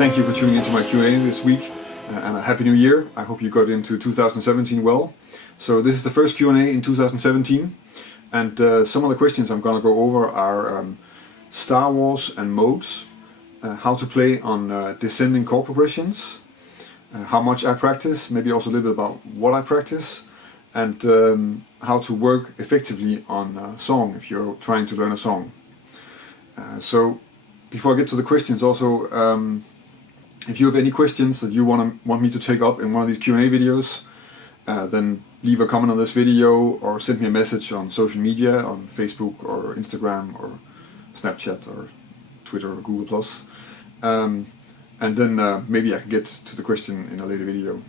Thank you for tuning into my Q&A this week, and a Happy New Year. I hope you got into 2017 well. So this is the first Q&A in 2017, and some of the questions I'm going to go over are Starwars and Modes, how to play on descending chord progressions, how much I practice, maybe also a little bit about what I practice, and how to work effectively on a song if you're trying to learn a song. So before I get to the questions, also if you have any questions that you want me to take up in one of these Q&A videos, then leave a comment on this video or send me a message on social media, on Facebook or Instagram or Snapchat or Twitter or Google+. And then maybe I can get to the question in a later video.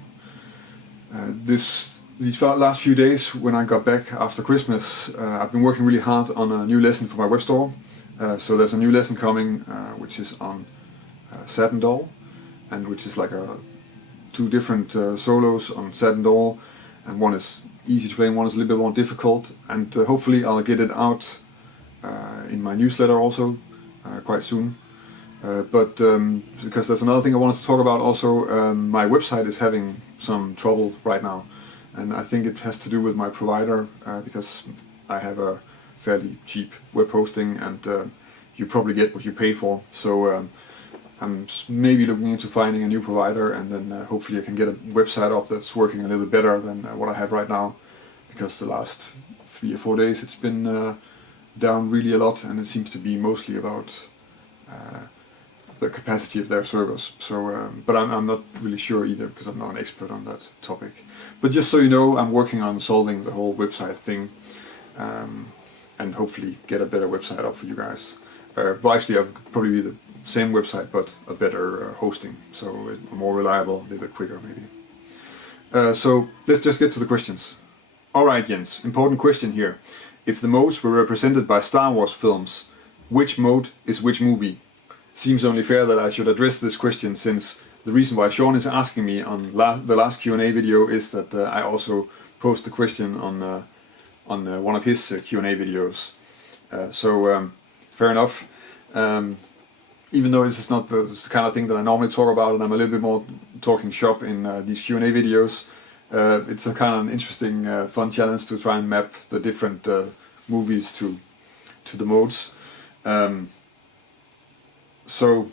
These last few days when I got back after Christmas, I've been working really hard on a new lesson for my web store. So there's a new lesson coming which is on Satin Doll, and which is like two different solos on Satin Doll, and one is easy to play and one is a little bit more difficult, and hopefully I'll get it out in my newsletter also quite soon. But because there's another thing I wanted to talk about also, my website is having some trouble right now, and I think it has to do with my provider, because I have a fairly cheap web hosting, and you probably get what you pay for. So I'm maybe looking into finding a new provider, and then hopefully I can get a website up that's working a little bit better than what I have right now, because the last 3 or 4 days it's been down really a lot, and it seems to be mostly about the capacity of their servers. So, but I'm not really sure either, because I'm not an expert on that topic. But just so you know, I'm working on solving the whole website thing, and hopefully get a better website up for you guys. Well, actually, I'll probably be the same website, but a better hosting, so more reliable, a little bit quicker maybe. So let's just get to the questions. Alright Jens, important question here. If the modes were represented by Star Wars films, which mode is which movie? Seems only fair that I should address this question, since the reason why Sean is asking me on the last Q&A video is that I also posed the question on one of his Q&A videos. So fair enough. Even though this is not the kind of thing that I normally talk about, and I'm a little bit more talking shop in these Q&A videos, it's a kind of an interesting, fun challenge to try and map the different movies to the modes. So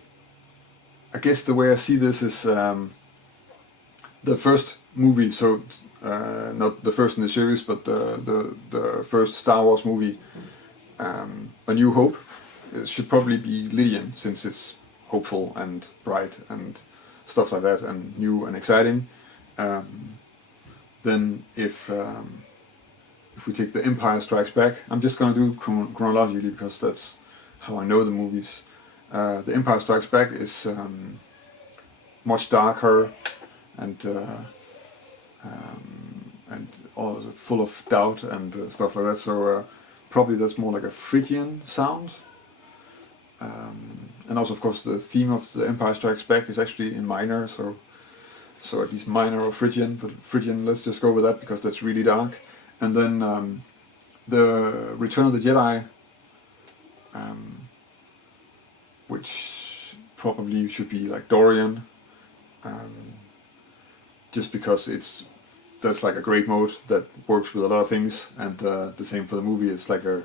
I guess the way I see this is the first movie, so not the first in the series, but the first Star Wars movie, A New Hope. It should probably be Lydian, since it's hopeful and bright and stuff like that, and new and exciting. Then if we take The Empire Strikes Back, I'm just going to do chronologically because that's how I know the movies. The Empire Strikes Back is much darker and all full of doubt and stuff like that. So probably that's more like a Phrygian sound. And also, of course, the theme of The Empire Strikes Back is actually in minor, so at least minor or Phrygian, but Phrygian, let's just go with that because that's really dark. And then the Return of the Jedi, which probably should be like Dorian, just because that's like a great mode that works with a lot of things, and the same for the movie. It's like a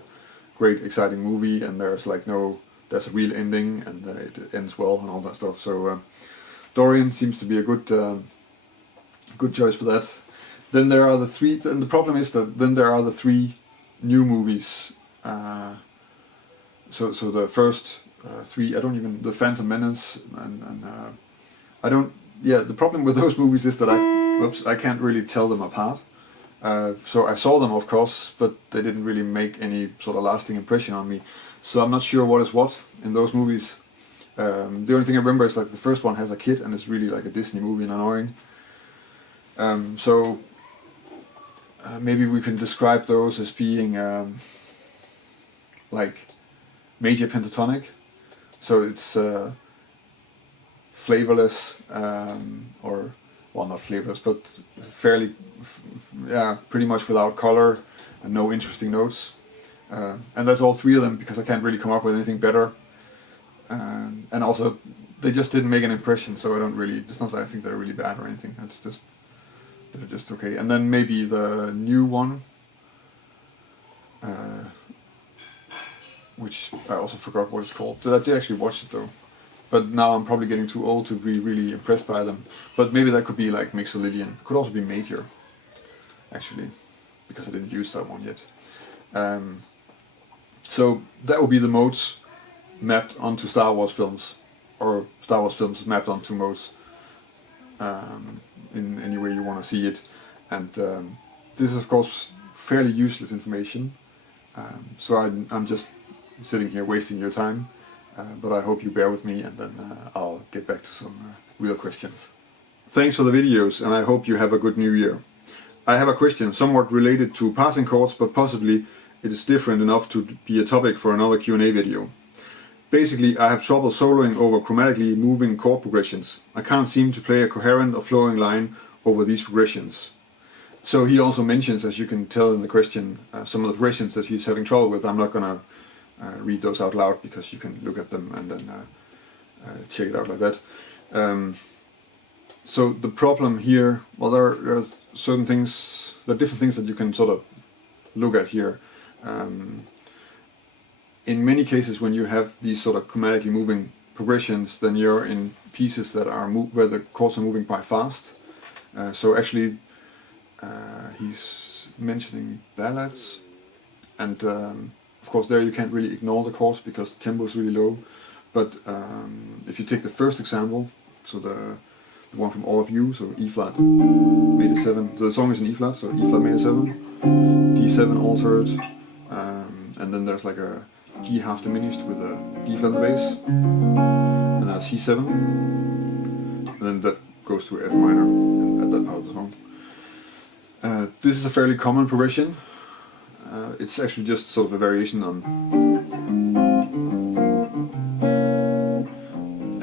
great, exciting movie, and there's a real ending, and it ends well and all that stuff. So Dorian seems to be a good choice for that. Then there are the three, and the problem is that then there are the three new movies. So the first three, The Phantom Menace, and the problem with those movies is that I can't really tell them apart. So I saw them, of course, but they didn't really make any sort of lasting impression on me. So I'm not sure what is what in those movies. The only thing I remember is like the first one has a kid, and it's really like a Disney movie and annoying. So maybe we can describe those as being like major pentatonic. So it's flavorless, or well, not flavorless, but fairly, pretty much without color and no interesting notes. And that's all three of them, because I can't really come up with anything better. And also they just didn't make an impression, so I don't really, it's not that I think they're really bad or anything, it's just, they're just okay. And then maybe the new one, which I also forgot what it's called. I did actually watch it though, but now I'm probably getting too old to be really impressed by them. But maybe that could be like Mixolydian, could also be major, actually, because I didn't use that one yet. So that would be the modes mapped onto Star Wars films, or Star Wars films mapped onto modes, in any way you want to see it. And this is of course fairly useless information, so I'm just sitting here wasting your time, but I hope you bear with me, and then I'll get back to some real questions. Thanks for the videos, and I hope you have a good new year. I have a question somewhat related to passing chords, but possibly it is different enough to be a topic for another Q&A video. Basically, I have trouble soloing over chromatically moving chord progressions. I can't seem to play a coherent or flowing line over these progressions. So he also mentions, as you can tell in the question, some of the progressions that he's having trouble with. I'm not going to read those out loud, because you can look at them and then check it out like that. So the problem here, well, there are certain things, there are different things that you can sort of look at here. In many cases, when you have these sort of chromatically moving progressions, then you're in pieces that are where the chords are moving quite fast. So actually, he's mentioning ballads, and of course there you can't really ignore the chords because the tempo is really low. But if you take the first example, so the one from All of You, so E flat major 7, so the song is in E flat, so E flat major 7, D7 altered, and then there's like a G half diminished with a D flat in the bass, and then a C7, and then that goes to F minor at that part of the song. This is a fairly common progression. It's actually just sort of a variation on,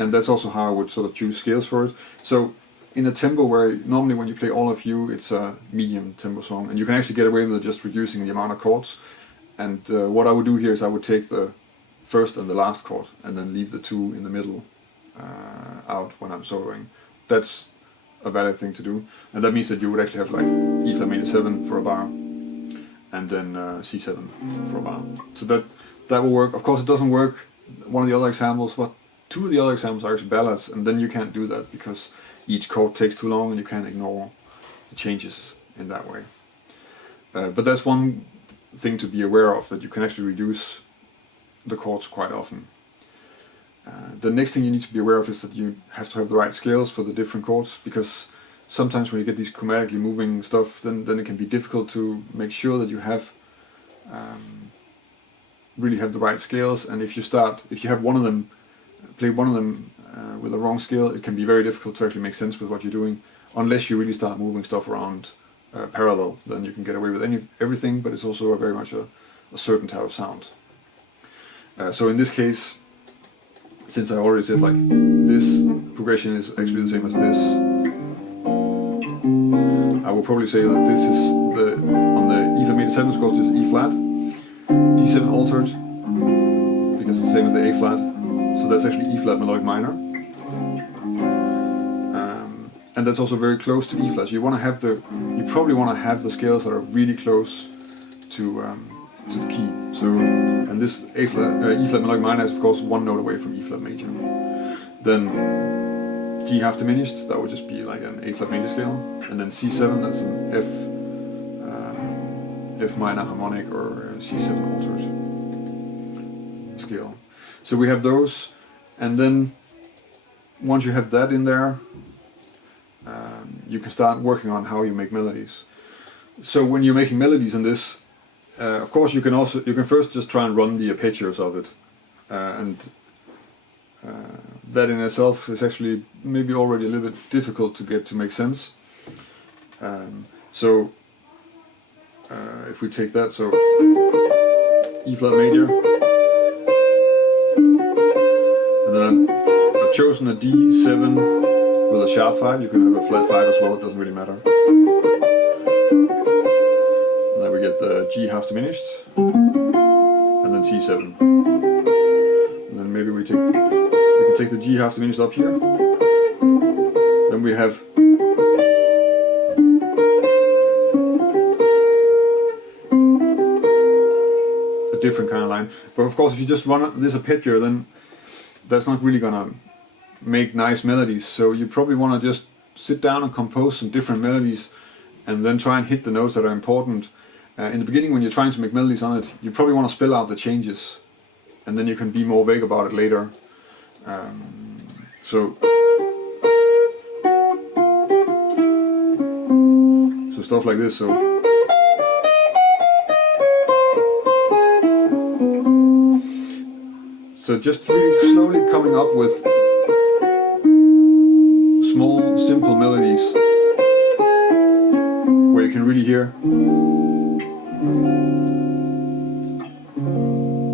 and that's also how I would sort of choose scales for it. So in a tempo where normally when you play All of You, it's a medium tempo song, and you can actually get away with just reducing the amount of chords. And what I would do here is I would take the first and the last chord and then leave the two in the middle out when I'm soloing. That's a valid thing to do, and that means that you would actually have like E flat major 7 for a bar, and then C7 for a bar. So that will work. Of course, it doesn't work. One of the other examples, two of the other examples are actually ballads, and then you can't do that because each chord takes too long, and you can't ignore the changes in that way. But that's one thing to be aware of, that you can actually reduce the chords quite often. The next thing you need to be aware of is that you have to have the right scales for the different chords, because sometimes when you get these chromatically moving stuff, then it can be difficult to make sure that you have really have the right scales. And if you have one of them, play one of them with the wrong scale, it can be very difficult to actually make sense with what you're doing, unless you really start moving stuff around parallel. Then you can get away with everything, but it's also very much a certain type of sound. So in this case, since I already said like this progression is actually the same as this, I will probably say that this is on the E flat major 7 chord is E flat, D7 altered, because it's the same as the A flat, so that's actually E flat melodic minor, and that's also very close to E flat. So you probably want to have the scales that are really close to the key. So, and this E flat melodic minor is of course one note away from E flat major. Then G half diminished, that would just be like an A flat major scale, and then C7, that's an F minor harmonic or C7 altered scale. So we have those, and then once you have that in there, you can start working on how you make melodies. So when you're making melodies in this, of course you can first just try and run the arpeggios of it, and that in itself is actually maybe already a little bit difficult to get to make sense. So if we take that, so E flat major, and then I've chosen a D7 with a sharp 5. You can have a flat 5 as well, it doesn't really matter. And then we get the G half diminished, and then C7. And then maybe we can take the G half diminished up here. Then we have a different kind of line. But of course, if you just run this arpeggio, then that's not really gonna make nice melodies. So you probably want to just sit down and compose some different melodies, and then try and hit the notes that are important. In the beginning, when you're trying to make melodies on it, you probably want to spell out the changes, and then you can be more vague about it later. So stuff like this. So just really slowly coming up with small, simple melodies where you can really hear.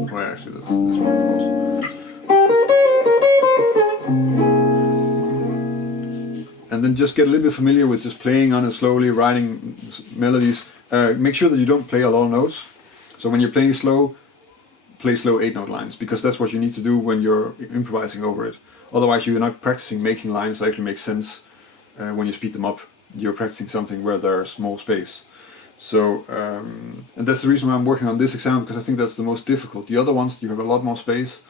Well, actually, that's this one, of course. And then just get a little bit familiar with just playing on it slowly, writing melodies. Make sure that you don't play a lot of notes. So when you're playing slow, play slow 8-note lines, because that's what you need to do when you're improvising over it. Otherwise, you're not practicing making lines that actually make sense when you speed them up. You're practicing something where there's more space. So, and that's the reason why I'm working on this exam, because I think that's the most difficult. The other ones, you have a lot more space,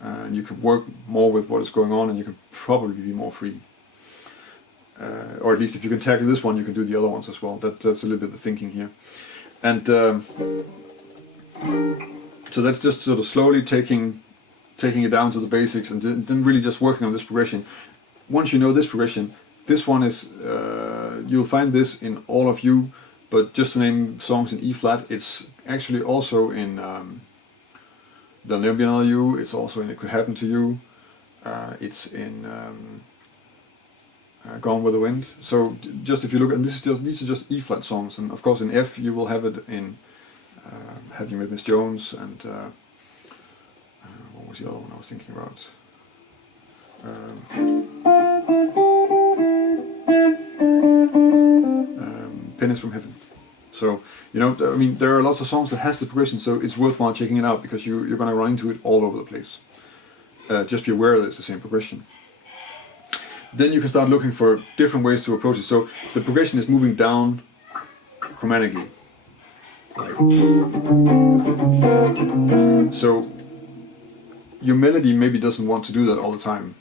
and you can work more with what is going on, and you can probably be more free. Or at least if you can tackle this one, you can do the other ones as well. That's a little bit the thinking here. And so that's just sort of slowly taking it down to the basics, and then really just working on this progression. Once you know this progression, this one is, you'll find this in all of you, but just to name songs in E flat, it's actually also in There'll Never Be Another You, it's also in It Could Happen to You, it's in Gone with the Wind. So just if you look at these are just E flat songs, and of course in F you will have it in Have You Met Miss Jones, and what was the other one I was thinking about? Penance from Heaven. So, you know, I mean, there are lots of songs that has the progression, so it's worthwhile checking it out, because you're going to run into it all over the place. Just be aware that it's the same progression. Then you can start looking for different ways to approach it. So the progression is moving down chromatically. So your melody maybe doesn't want to do that all the time.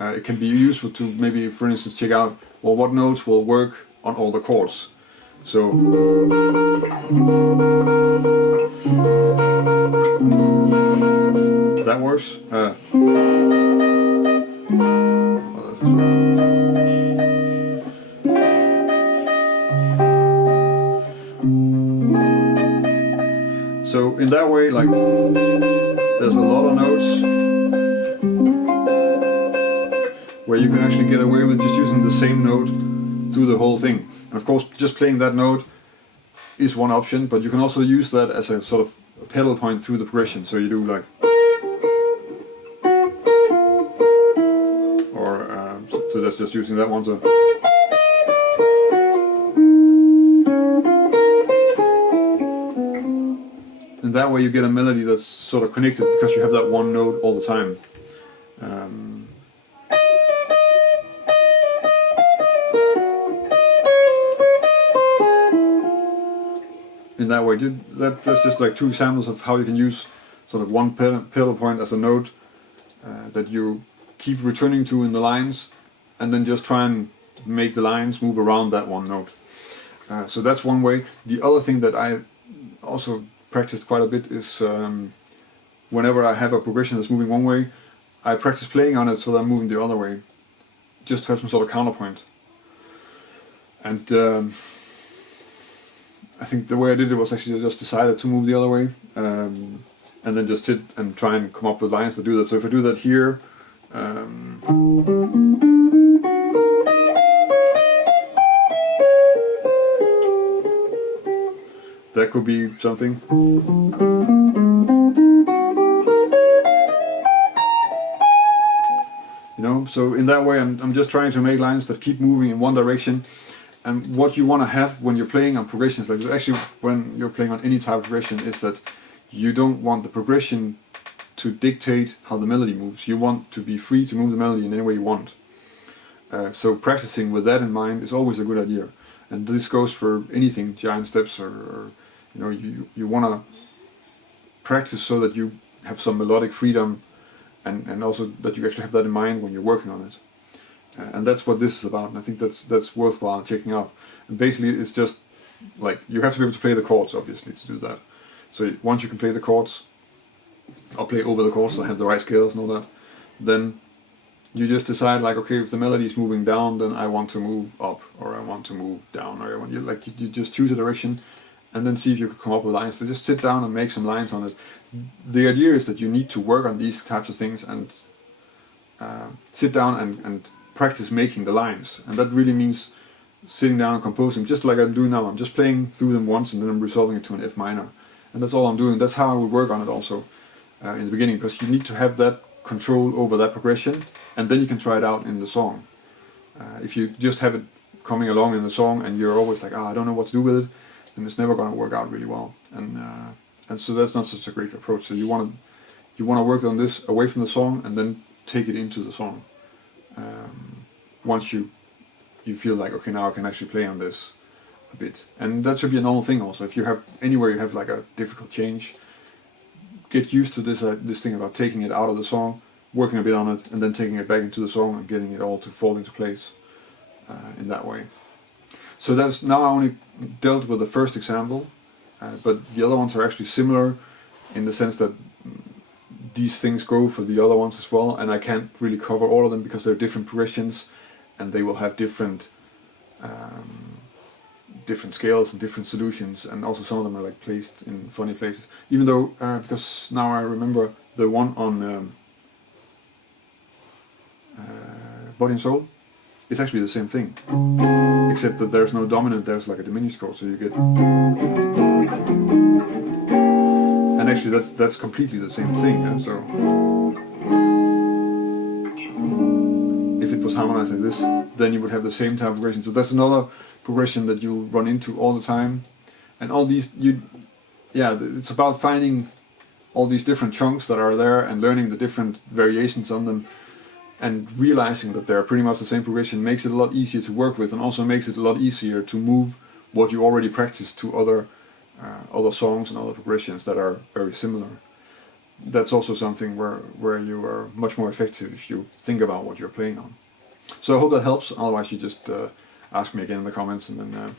It can be useful to maybe, for instance, check out, well, what notes will work on all the chords. So that works. So in that way, like, there's a lot of notes where you can actually get away with just using the same note through the whole thing. And of course, just playing that note is one option, but you can also use that as a sort of pedal point through the progression. So you do like, or so that's just using that one. So and that way you get a melody that's sort of connected, because you have that one note all the time. In that way, that's just like two examples of how you can use sort of one pedal point as a note that you keep returning to in the lines, and then just try and make the lines move around that one note. So that's one way. The other thing that I also practiced quite a bit is whenever I have a progression that's moving one way, I practice playing on it so that I'm moving the other way, just to have some sort of counterpoint. And I think the way I did it was actually I just decided to move the other way, and then just sit and try and come up with lines to do that. So if I do that here, that could be something. You know, so in that way I'm just trying to make lines that keep moving in one direction. And what you want to have when you're playing on progressions like this, actually when you're playing on any type of progression, is that you don't want the progression to dictate how the melody moves. You want to be free to move the melody in any way you want. So practicing with that in mind is always a good idea. And this goes for anything, giant steps, or you want to practice so that you have some melodic freedom, and also that you actually have that in mind when you're working on it. And that's what this is about, and I think that's worthwhile checking out. And basically it's just like, you have to be able to play the chords, obviously, to do that. So once you can play the chords, or play over the chords, or have the right scales and all that, then you just decide, like, okay, if the melody is moving down, then I want to move up, or I want to move down, or you just choose a direction, and then see if you can come up with lines. So just sit down and make some lines on it. The idea is that you need to work on these types of things and sit down and practice making the lines, and that really means sitting down and composing, just like I'm doing now. I'm just playing through them once and then I'm resolving it to an F minor, and that's all I'm doing. That's how I would work on it also in the beginning, because you need to have that control over that progression, and then you can try it out in the song. If you just have it coming along in the song and you're always like, I don't know what to do with it, then it's never going to work out really well, and so that's not such a great approach. So you want to work on this away from the song and then take it into the song. Once you feel like, okay, now I can actually play on this a bit. And that should be a normal thing also. If you have anywhere you have like a difficult change, get used to this thing about taking it out of the song, working a bit on it, and then taking it back into the song and getting it all to fall into place in that way. So that's, now I only dealt with the first example, but the other ones are actually similar in the sense that these things go for the other ones as well, and I can't really cover all of them because they're different progressions, and they will have different scales and different solutions, and also some of them are like placed in funny places. Even though, because now I remember the one on Body and Soul, it's actually the same thing, except that there's no dominant, there's like a diminished chord, so you get, and actually that's completely the same thing. So if it was harmonized like this, then you would have the same type of progression. So that's another progression that you run into all the time, and all these, it's about finding all these different chunks that are there and learning the different variations on them, and realizing that they're pretty much the same progression makes it a lot easier to work with, and also makes it a lot easier to move what you already practiced to other songs and other progressions that are very similar. That's also something where you are much more effective if you think about what you're playing on. So I hope that helps. Otherwise you just ask me again in the comments, and then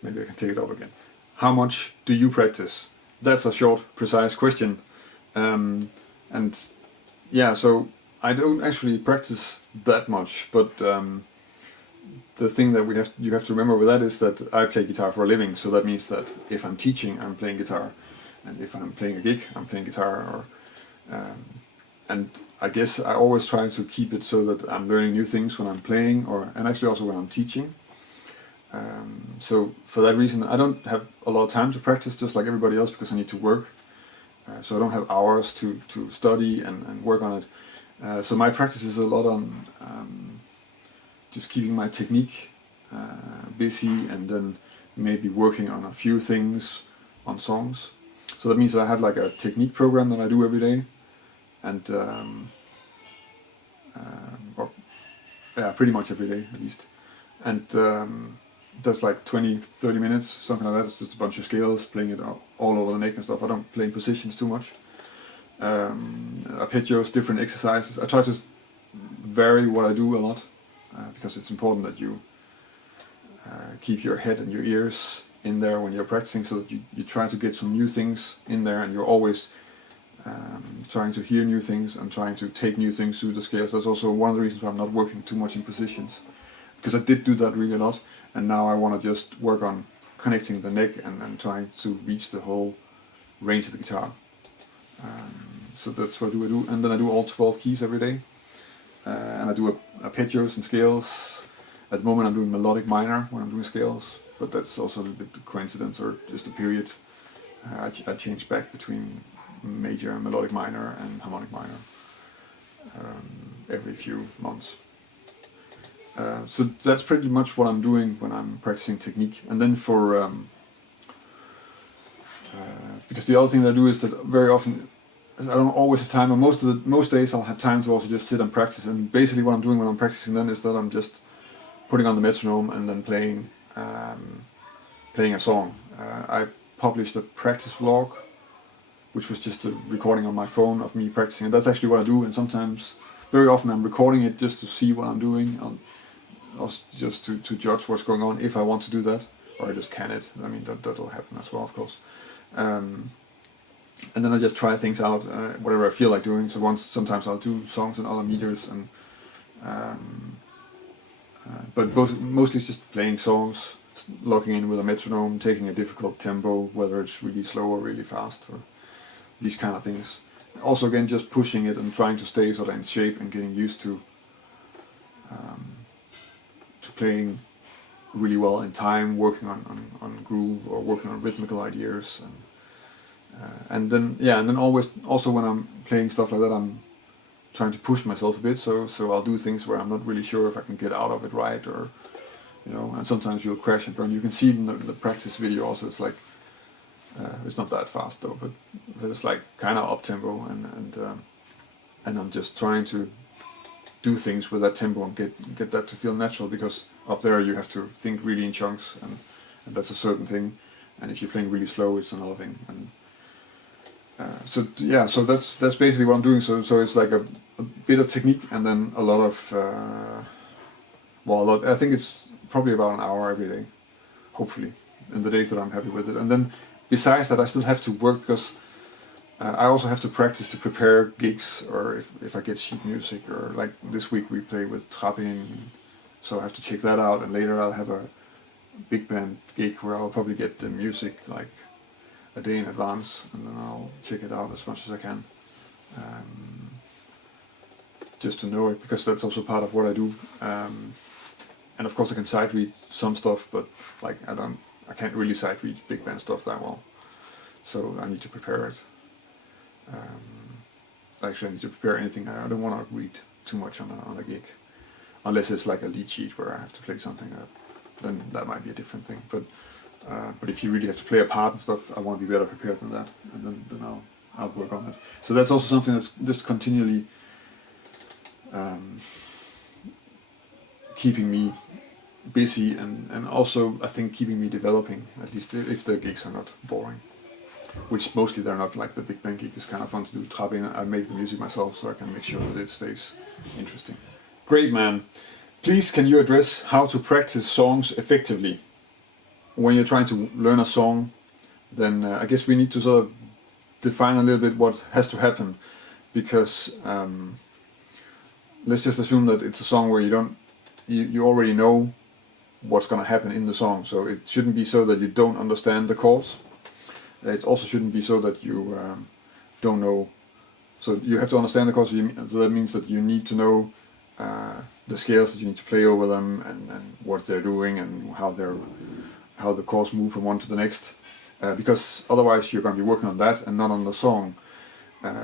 maybe I can take it up again. How much do you practice? That's a short, precise question. So I don't actually practice that much, but the thing that you have to remember with that is that I play guitar for a living, so that means that if I'm teaching, I'm playing guitar, and if I'm playing a gig, I'm playing guitar, and I guess I always try to keep it so that I'm learning new things when I'm playing, and actually also when I'm teaching. So for that reason, I don't have a lot of time to practice, just like everybody else, because I need to work. So I don't have hours to study and work on it. So my practice is a lot on just keeping my technique busy, and then maybe working on a few things on songs. So that means that I have like a technique program that I do every day, and pretty much every day at least. And that's like 20-30 minutes, something like that. It's just a bunch of scales, playing it all over the neck and stuff. I don't play in positions too much. Arpeggios, different exercises. I try to vary what I do a lot, because it's important that you keep your head and your ears in there when you're practicing, so that you try to get some new things in there, and you're always trying to hear new things and trying to take new things through the scales. That's also one of the reasons why I'm not working too much in positions, because I did do that really a lot, and now I want to just work on connecting the neck and trying to reach the whole range of the guitar. So that's what I do, and then I do all 12 keys every day, and I do arpeggios and scales. At the moment I'm doing melodic minor when I'm doing scales, but that's also a little bit coincidence, or just a period. I change back between major and melodic minor and harmonic minor every few months. So that's pretty much what I'm doing when I'm practicing technique. And then because the other thing that I do is that very often I don't always have time, and most days I'll have time to also just sit and practice. And basically what I'm doing when I'm practicing then is that I'm just putting on the metronome and then playing a song. I published a practice vlog, which was just a recording on my phone of me practicing, and that's actually what I do. And sometimes, very often, I'm recording it just to see what I'm doing, or just to judge what's going on if I want to do that, or I just can it. I mean, that'll happen as well, of course. And then I just try things out, whatever I feel like doing. So sometimes I'll do songs in other meters, and but mostly it's just playing songs, locking in with a metronome, taking a difficult tempo, whether it's really slow or really fast, or these kind of things. Also, again, just pushing it and trying to stay sort of in shape and getting used to playing really well in time, working on groove or working on rhythmical ideas, and then always also when I'm playing stuff like that, I'm trying to push myself a bit. So I'll do things where I'm not really sure if I can get out of it right, or and sometimes you'll crash and burn. You can see it in the practice video also. It's like it's not that fast though, but it's like kind of up tempo, and I'm just trying to do things with that tempo and get that to feel natural, because up there you have to think really in chunks, and that's a certain thing, and if you're playing really slow, it's another thing. And so that's basically what I'm doing. So it's like a bit of technique, and then a lot of I think it's probably about an hour every day, hopefully, in the days that I'm happy with it. And then besides that, I still have to work, because I also have to practice to prepare gigs, or if I get sheet music, or like this week we play with Trapping, so I have to check that out, and later I'll have a big band gig where I'll probably get the music like a day in advance, and then I'll check it out as much as I can, just to know it, because that's also part of what I do. And of course I can sight read some stuff, but like I can't really sight read big band stuff that well, so I need to prepare it. Actually, I need to prepare anything. I don't want to read too much on a gig, unless it's like a lead sheet where I have to play something. Then that might be a different thing. But if you really have to play a part and stuff, I want to be better prepared than that, and then I'll work on it. So that's also something that's just continually keeping me busy, and also I think keeping me developing, at least if the gigs are not boring. Which mostly they're not. Like the big band gig is kind of fun to do. Trapping, I make the music myself, so I can make sure that it stays interesting. Great, man. Please, can you address how to practice songs effectively? When you're trying to learn a song, then I guess we need to sort of define a little bit what has to happen, because let's just assume that it's a song where you already know what's going to happen in the song, so it shouldn't be so that you don't understand the chords. It also shouldn't be so that you don't know. So you have to understand the chords. So that means that you need to know the scales that you need to play over them, and what they're doing, and how the chords move from one to the next. Because otherwise you're going to be working on that and not on the song.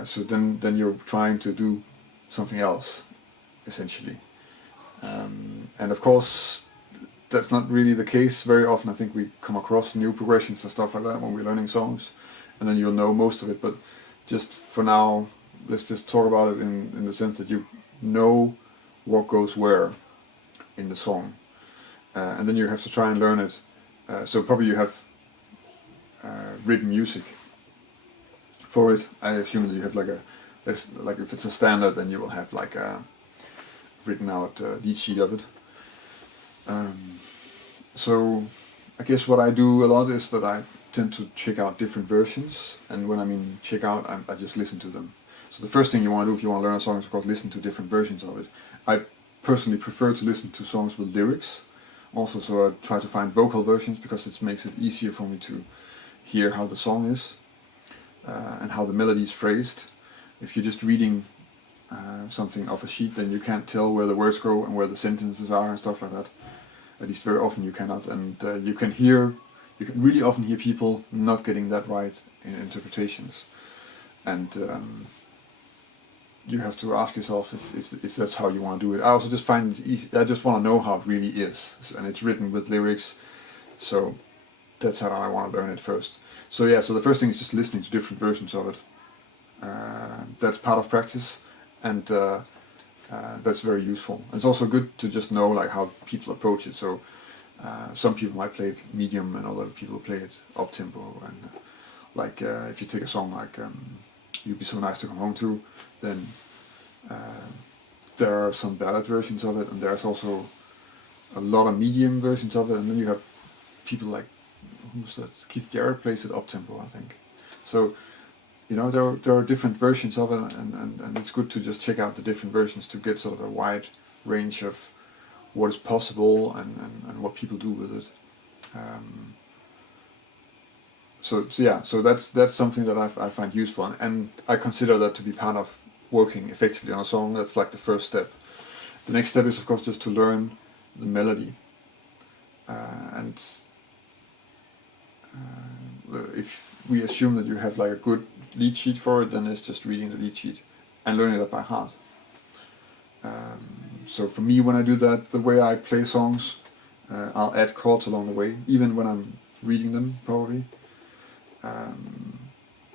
So then you're trying to do something else, essentially. And of course, that's not really the case. Very often I think we come across new progressions and stuff like that when we're learning songs, and then you'll know most of it. But just for now, let's just talk about it in the sense that you know what goes where in the song, and then you have to try and learn it. So probably you have written music for it. I assume that you have like if it's a standard, then you will have like a written out lead sheet of it. So I guess what I do a lot is that I tend to check out different versions, and when I mean check out, I just listen to them. So the first thing you want to do if you want to learn a song is, of course, listen to different versions of it. I personally prefer to listen to songs with lyrics also, so I try to find vocal versions, because it makes it easier for me to hear how the song is and how the melody is phrased. If you're just reading something off a sheet, then you can't tell where the words go and where the sentences are and stuff like that. At least very often you cannot, and you can really often hear people not getting that right in interpretations, and you have to ask yourself if that's how you want to do it. I also just find it easy. I just want to know how it really is, and it's written with lyrics, so that's how I want to learn it first. So yeah, so the first thing is just listening to different versions of it, That's part of practice, and that's very useful. And it's also good to just know like how people approach it. So some people might play it medium, and other people play it up tempo. And like if you take a song like "You'd Be So Nice to Come Home To," then there are some ballad versions of it, and there's also a lot of medium versions of it. And then you have people like, who's that? Keith Jarrett plays it up tempo, I think. So you know, there are different versions of it, and it's good to just check out the different versions to get sort of a wide range of what is possible and what people do with it. So yeah, so that's something that I find useful, and I consider that to be part of working effectively on a song. That's like the first step. The next step is of course just to learn the melody, and if we assume that you have like a good lead sheet for it, then it's just reading the lead sheet and learning that by heart. So for me, when I do that, the way I play songs, I'll add chords along the way, even when I'm reading them, probably.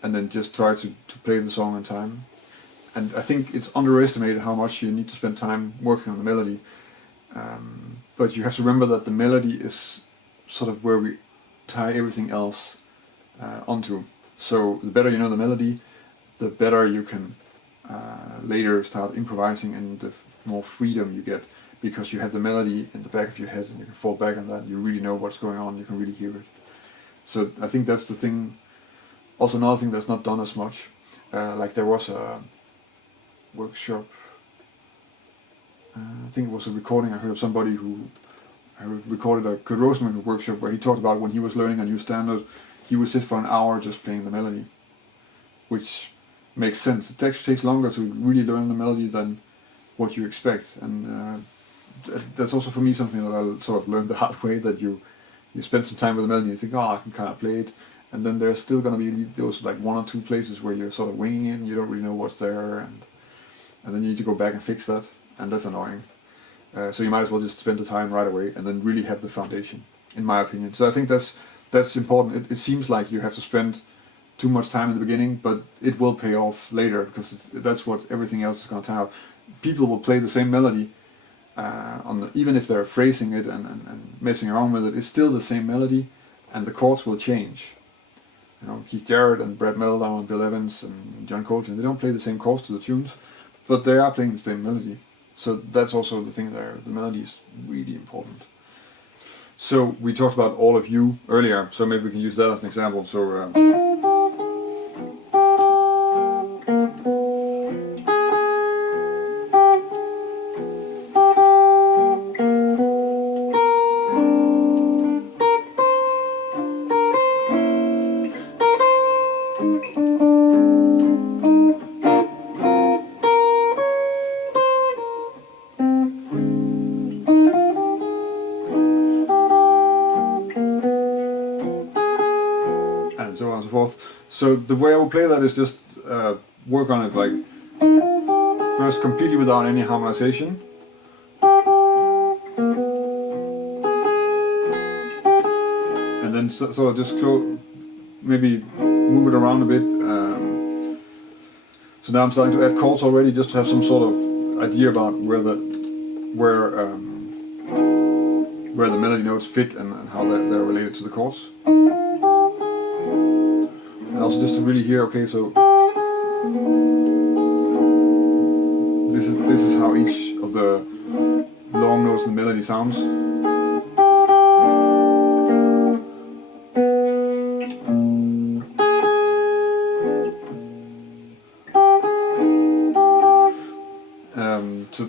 And then just try to play the song on time. And I think it's underestimated how much you need to spend time working on the melody. But you have to remember that the melody is sort of where we tie everything else onto. So the better you know the melody, the better you can later start improvising, and the more freedom you get, because you have the melody in the back of your head and you can fall back on that. You really know what's going on, you can really hear it. So I think that's the thing. Also another thing that's not done as much, like there was a workshop, I think it was a recording I heard of somebody who recorded a Kurt Rosenman workshop where he talked about when he was learning a new standard, he would sit for an hour just playing the melody, which makes sense. It actually takes longer to really learn the melody than what you expect, and that's also for me something that I sort of learned the hard way, that you spend some time with the melody and you think, oh, I can kind of play it, and then there's still going to be those like one or two places where you're sort of winging it and you don't really know what's there, and then you need to go back and fix that, and that's annoying. So you might as well just spend the time right away and then really have the foundation, in my opinion. So I think that's important. It seems like you have to spend too much time in the beginning, but it will pay off later, because that's what everything else is going to have. People will play the same melody, even if they're phrasing it and messing around with it, it's still the same melody, and the chords will change. You know, Keith Jarrett and Brad Mehldau and Bill Evans and John Coltrane, they don't play the same chords to the tunes, but they are playing the same melody. So that's also the thing there. The melody is really important. So we talked about All of You earlier, so maybe we can use that as an example. So and so on and so forth. So the way I will play that is just work on it like first completely without any harmonization, and then sort of just maybe move it around a bit. So now I'm starting to add chords already, just to have some sort of idea about where the melody notes fit and how they're related to the chords. And also just to really hear, okay, so this is how each of the long notes in the melody sounds.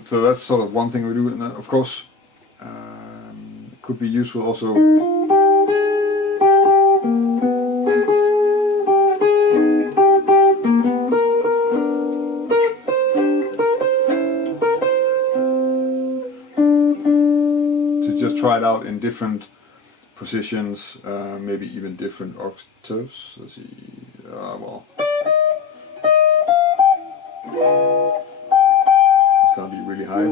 So that's sort of one thing we do, and of course it could be useful also to just try it out in different positions, maybe even different octaves. Let's see, well, it's gonna be really high.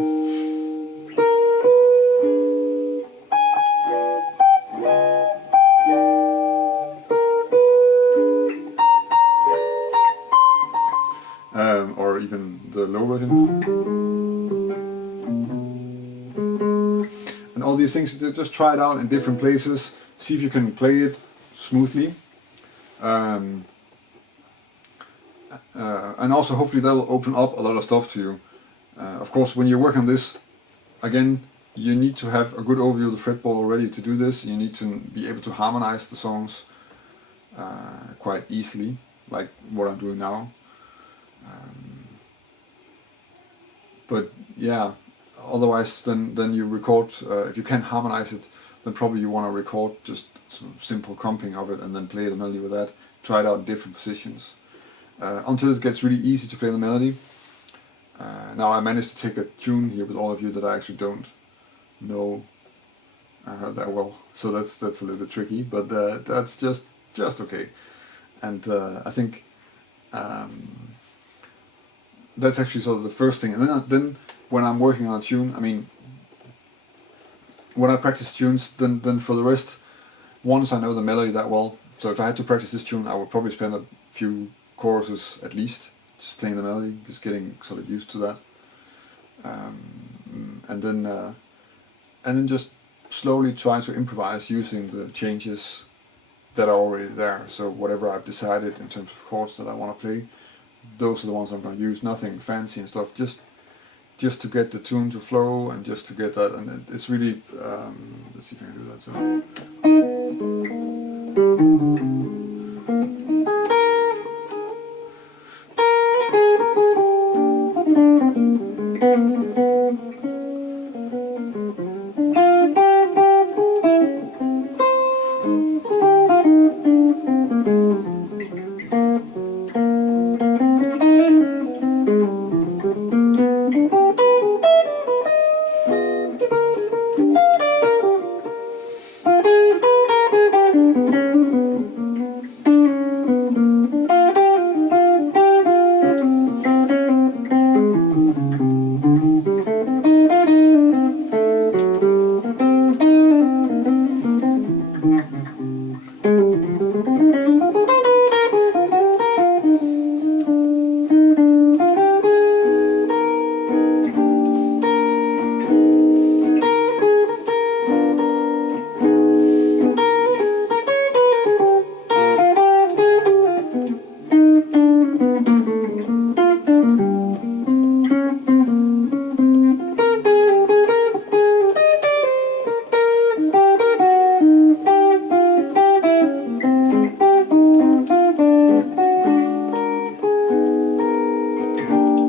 low version. And all these things, just try it out in different places, see if you can play it smoothly. And also hopefully that'll open up a lot of stuff to you. Of course, when you're working on this, again, you need to have a good overview of the fretboard already to do this. You need to be able to harmonize the songs quite easily, like what I'm doing now. But yeah, otherwise then you record, if you can't harmonize it, then probably you want to record just some simple comping of it and then play the melody with that. Try it out in different positions. Until it gets really easy to play the melody. Now I managed to take a tune here with all of you that I actually don't know that well, so that's a little bit tricky, but that's just okay. And I think that's actually sort of the first thing. And then when I'm working on a tune, I mean, when I practice tunes, then for the rest, once I know the melody that well, so if I had to practice this tune, I would probably spend a few choruses at least, just playing the melody, just getting sort of used to that. And then just slowly try to improvise using the changes that are already there. So whatever I've decided in terms of chords that I want to play, those are the ones I'm going to use. Nothing fancy and stuff. Just to get the tune to flow and just to get that. And it's really. Let's see if I can do that. So.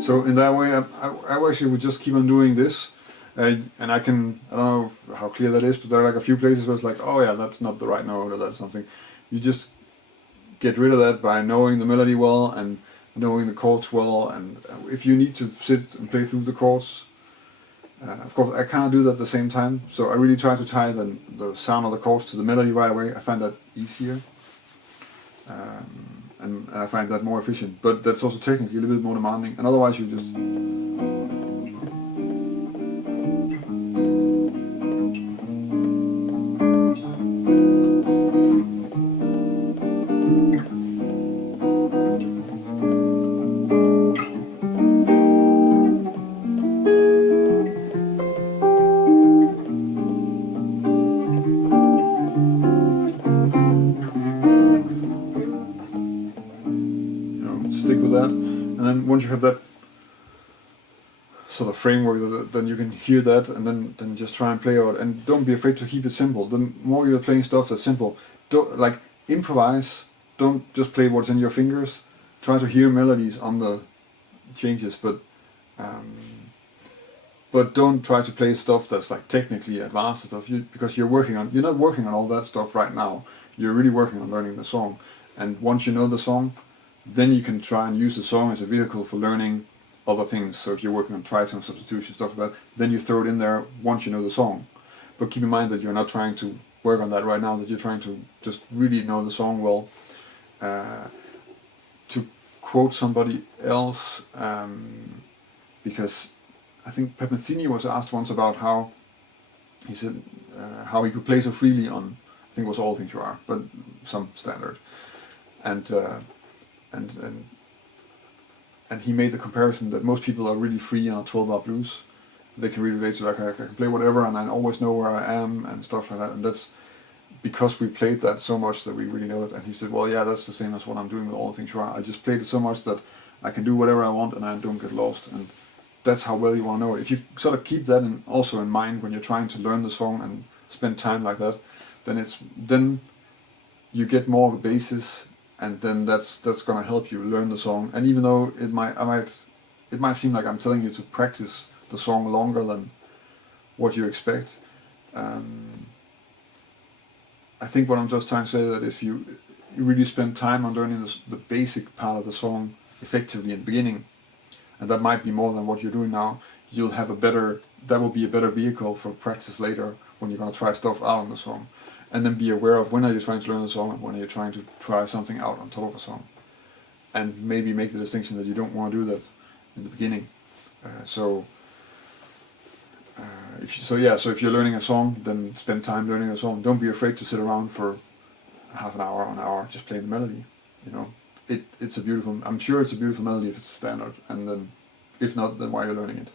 So in that way, I actually would just keep on doing this, and I don't know how clear that is, but there are like a few places where it's like, oh yeah, that's not the right note or that's something. You just get rid of that by knowing the melody well and knowing the chords well, and if you need to sit and play through the chords, of course I cannot do that at the same time, so I really try to tie the sound of the chords to the melody right away. I find that easier. And I find that more efficient, but that's also technically a little bit more demanding, and otherwise you just... stick with that, and then once you have that sort of framework, then you can hear that, and then just try and play out, and don't be afraid to keep it simple. The more you're playing stuff that's simple, like improvise, don't just play what's in your fingers, try to hear melodies on the changes, but don't try to play stuff that's like technically advanced stuff, because you're not working on all that stuff right now. You're really working on learning the song, and once you know the song, then you can try and use the song as a vehicle for learning other things. So if you're working on tritone substitution, stuff like that, then you throw it in there once you know the song. But keep in mind that you're not trying to work on that right now, that you're trying to just really know the song well. To quote somebody else, because I think Pepinthini was asked once about how he said how he could play so freely on, I think it was All Things You Are, but some standard. And and he made the comparison that most people are really free on a 12-bar blues. They can really relate to, like, I can play whatever and I always know where I am and stuff like that, and that's because we played that so much that we really know it. And he said, well, yeah, that's the same as what I'm doing with All Things Right. I just played it so much that I can do whatever I want and I don't get lost, and that's how well you want to know it. If you sort of keep that also in mind when you're trying to learn the song and spend time like that, then you get more of a basis, and then that's gonna help you learn the song. And even though it might seem like I'm telling you to practice the song longer than what you expect, I think what I'm just trying to say is that if you really spend time on learning the basic part of the song effectively in the beginning, and that might be more than what you're doing now, you'll have that will be a better vehicle for practice later when you're going to try stuff out on the song. And then be aware of when are you trying to learn the song and when are you trying to try something out on top of a song. And maybe make the distinction that you don't want to do that in the beginning. So if you're learning a song, then spend time learning a song. Don't be afraid to sit around for half an hour, just playing the melody. You know, it's a beautiful. I'm sure it's a beautiful melody if it's a standard, and then if not, then why are you learning it?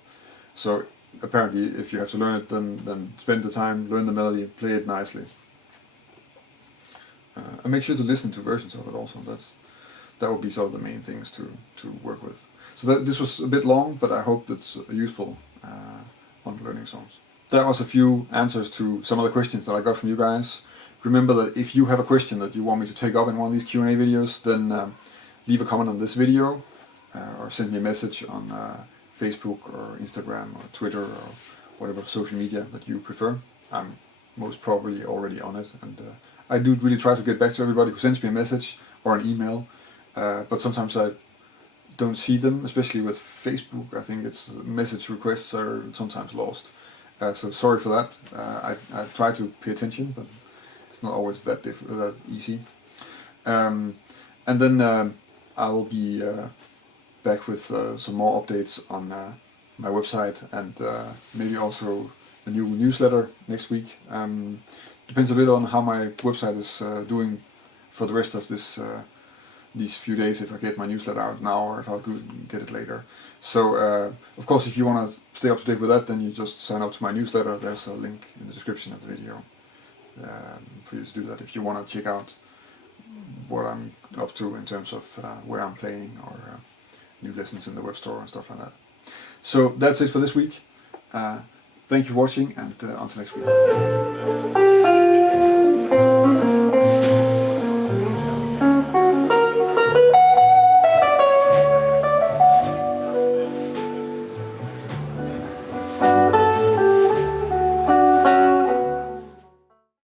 So apparently, if you have to learn it, then spend the time, learn the melody, play it nicely, and make sure to listen to versions of it also. That would be sort of the main things to work with. So this was a bit long, but I hope it's useful on learning songs. That was a few answers to some of the questions that I got from you guys. Remember that if you have a question that you want me to take up in one of these Q&A videos, then leave a comment on this video or send me a message on Facebook or Instagram or Twitter or whatever social media that you prefer. I'm most probably already on it, and I do really try to get back to everybody who sends me a message or an email, but sometimes I don't see them, especially with Facebook. I think it's message requests are sometimes lost. So sorry for that. I try to pay attention, but it's not always that easy. And then I will be back with some more updates on my website, and maybe also a new newsletter next week. Depends a bit on how my website is doing for the rest of these few days, if I get my newsletter out now or if I'll get it later. So of course, if you want to stay up to date with that, then you just sign up to my newsletter. There's a link in the description of the video for you to do that if you want to check out what I'm up to in terms of where I'm playing or new lessons in the web store and stuff like that. So that's it for this week. Thank you for watching, and until next week.